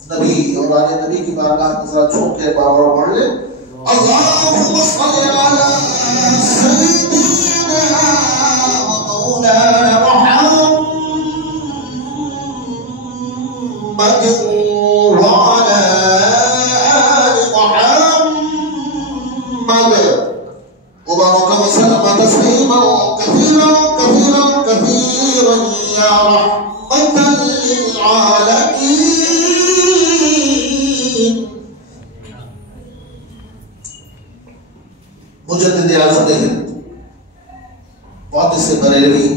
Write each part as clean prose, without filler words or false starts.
نبی اور آنے نبی کی بارگاہ میں ذرا چھوٹ کے بار پڑھ لیں اللہم صلی علی سیدنا مولانا محمد وعلى آل محمد وبارك وسلم تسليما كثيرا كثيرا كثيرا يا رحمة للعالمين. مجدد اعظم ہند محدث بریلوی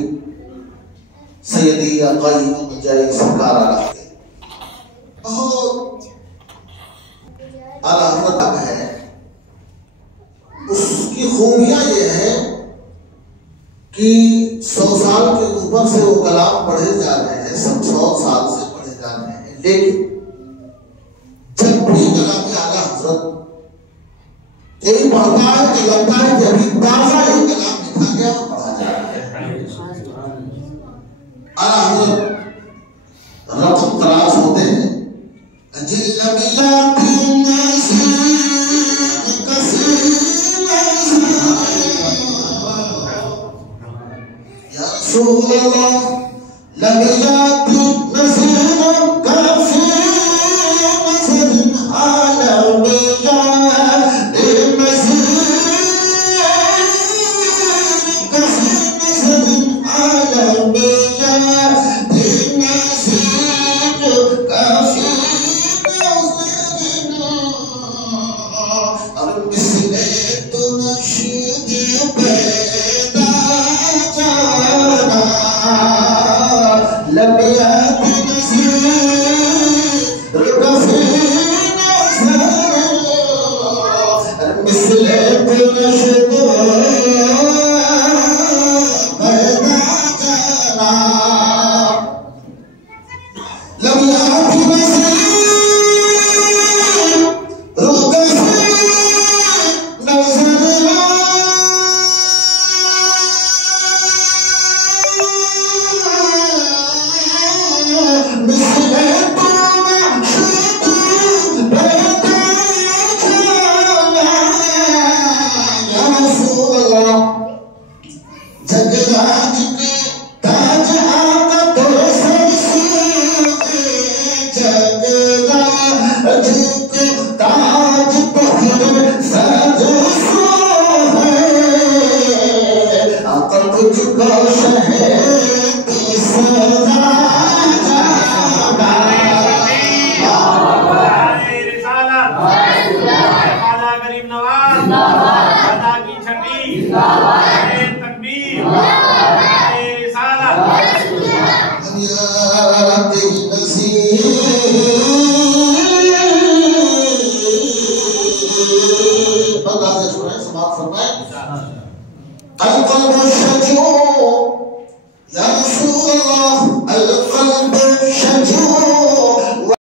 سیدی آقائی محمد جائی سرکار علیہ بہت اعلیٰ حضرت ہے. اس کی خوبیاں یہ ہے کہ 100 سال کے اوپر سے وہ کلام پڑھے جا رہے ہیں، 100 سال سے پڑھے جا رہے ہیں، لیکن جب بھی کلام اعلیٰ حضرت کوئی پڑھتا ہے تو لگتا ہے کہ ابھی تازہ یہ کلام لکھا گیا اور پڑھا جا رہا ہے. اعلیٰ حضرت رقم تراز ہوتے ہیں جل ملات نسیم کثیر یا رسول اللہ لملات نسیم کثیر عالمیہ القلب الشجوع